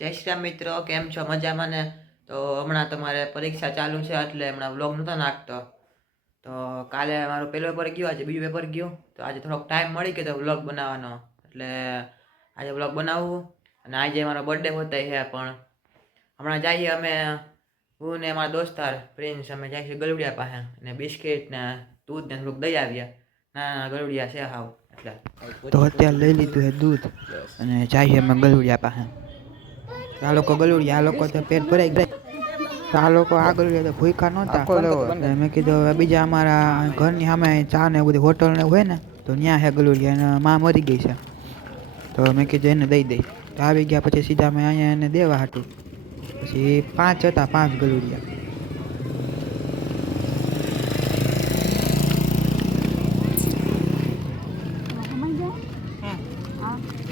જય શ્રી રામ મિત્રો, કેમ છો? મજામાં ને? તો હમણાં તમારે પરીક્ષા ચાલુ છે એટલે હમણાં વ્લોગ નહોતો નાખતો. તો કાલે મારો પહેલો પેપર ગયો, આજે બીજું પેપર ગયું. તો આજે થોડોક ટાઈમ મળી ગયો તો વ્લોગ બનાવવાનો, એટલે આજે વ્લોગ બનાવવું. અને આજે મારો બર્થડે હોતો છે, પણ હમણાં જઈએ અમે, હું ને મારા દોસ્તાર પ્રિન્સ, અમે જાય છે ગલુડિયા પાસે, અને બિસ્કિટ ને દૂધ ને થોડુંક દઈ આવ્યા. ના ગલુડિયા છે હાવ એટલે. તો અત્યારે લઈ લીધું છે દૂધ અને જઈએ અમે ગલુડિયા પાસે. આ લોકો ગલુડિયા, આ લોકો તો પેટ ભરાઈ જાય. આ લોકો આ ગલુડિયા તો ભૂખા નહોતા. મેં કીધું બીજા અમારા ઘરની સામે ચા ને બધી હોટલ ને હોય ને, તો ત્યાં છે ગલુડિયા, અને માં મરી ગઈ છે. તો મેં કીધું એને દઈ દઈ. તો આવી ગયા પછી સીધા મેં અહીંયા એને દેવા હાટું. પછી 5 હતા, 5 ગલુડિયા.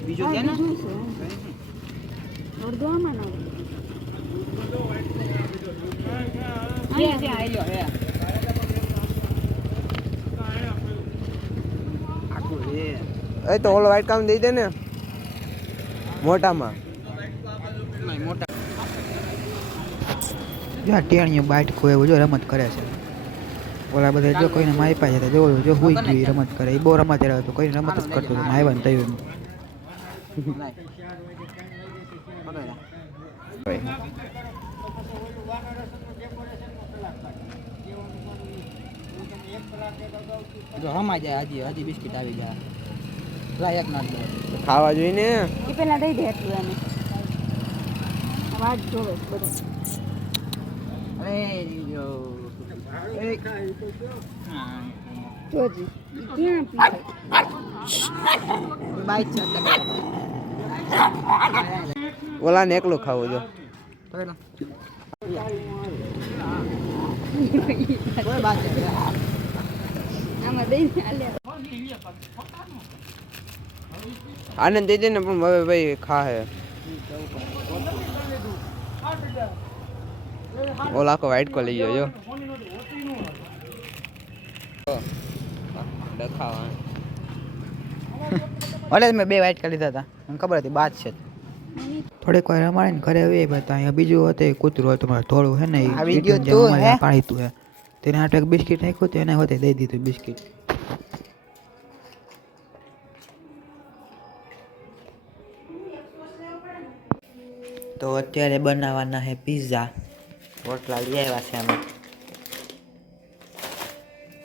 બીજું છે ને અડધોમાં ના એ તો ઓલો વ્હાઈટ કામ દઈ દે ને મોટામાં. જ્યાં ટેણીઓ બાઇટ કોઈ એવું જો રમત કરે છે. ઓલા બધા જો કોઈને માયપા છે, જો હુઈ ગયું રમત કરે. એ બહુ રમત રહ્યો હતો, કોઈ રમત જ કરતો હતો. આવ્યા ને થયું હમા જાય. હજી બિસ્કિટ આવી ગયા. લાયક ના ખાવા જોઈને એ પેલા દઈ દે એટલું એને. વાત જોવે બધું. જોજી ક્યાં પીવે બાઈક છે. ઓલા ને એકલું ખાવું જો. આમાં દઈ દે. આનંદ દઈ દે ને, પણ હવે ભાઈ ખા હે. ઓલા કો વ્હાઈટ કો લઈ ગયો જો. અરે મેં 2 વાઇટ કરી લીધા હતા, મને ખબર હતી બાદ છે. થોડીક વાર રમાડે ને ઘરે આવી હતા. અહીંયા બીજું હતું કૂતરું હતું મારે થોડું છે ને, આવી ગયો તું હે પાણી તું હે તેને આટો એક બિસ્કિટ નાખ્યું તો એને હોતે દઈ દીધું બિસ્કિટ. તો અત્યારે બનાવવાના છે પિઝા. રોટલા લઈ આવ્યા છે અમે.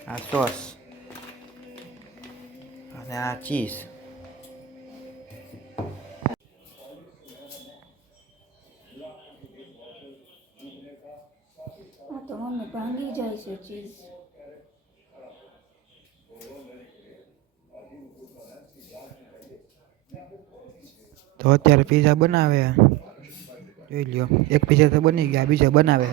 આ સોસ અને આ ચીઝ. આ તો મને ભાંગી જાય છે ચીઝ. તો અત્યારે પિઝા બનાવે, જોઈ લ્યો. એક પિઝા તો બની ગયા, બીજા બનાવે.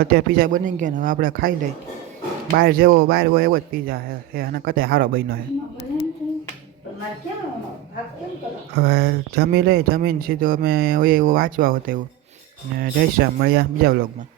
અત્યારે પિઝા બની ગયા ને, હવે આપણે ખાઈ લઈ. બહાર જેવો બહાર હોય એવો જ પિઝા છે, અને કતે સારો બન્યો છે. હવે જમી લઈ, જમીને સીધો અમે એવું વાંચવા હોતા એવું. જય શ્રી રામ, મળ્યા બીજા વ્લોગમાં.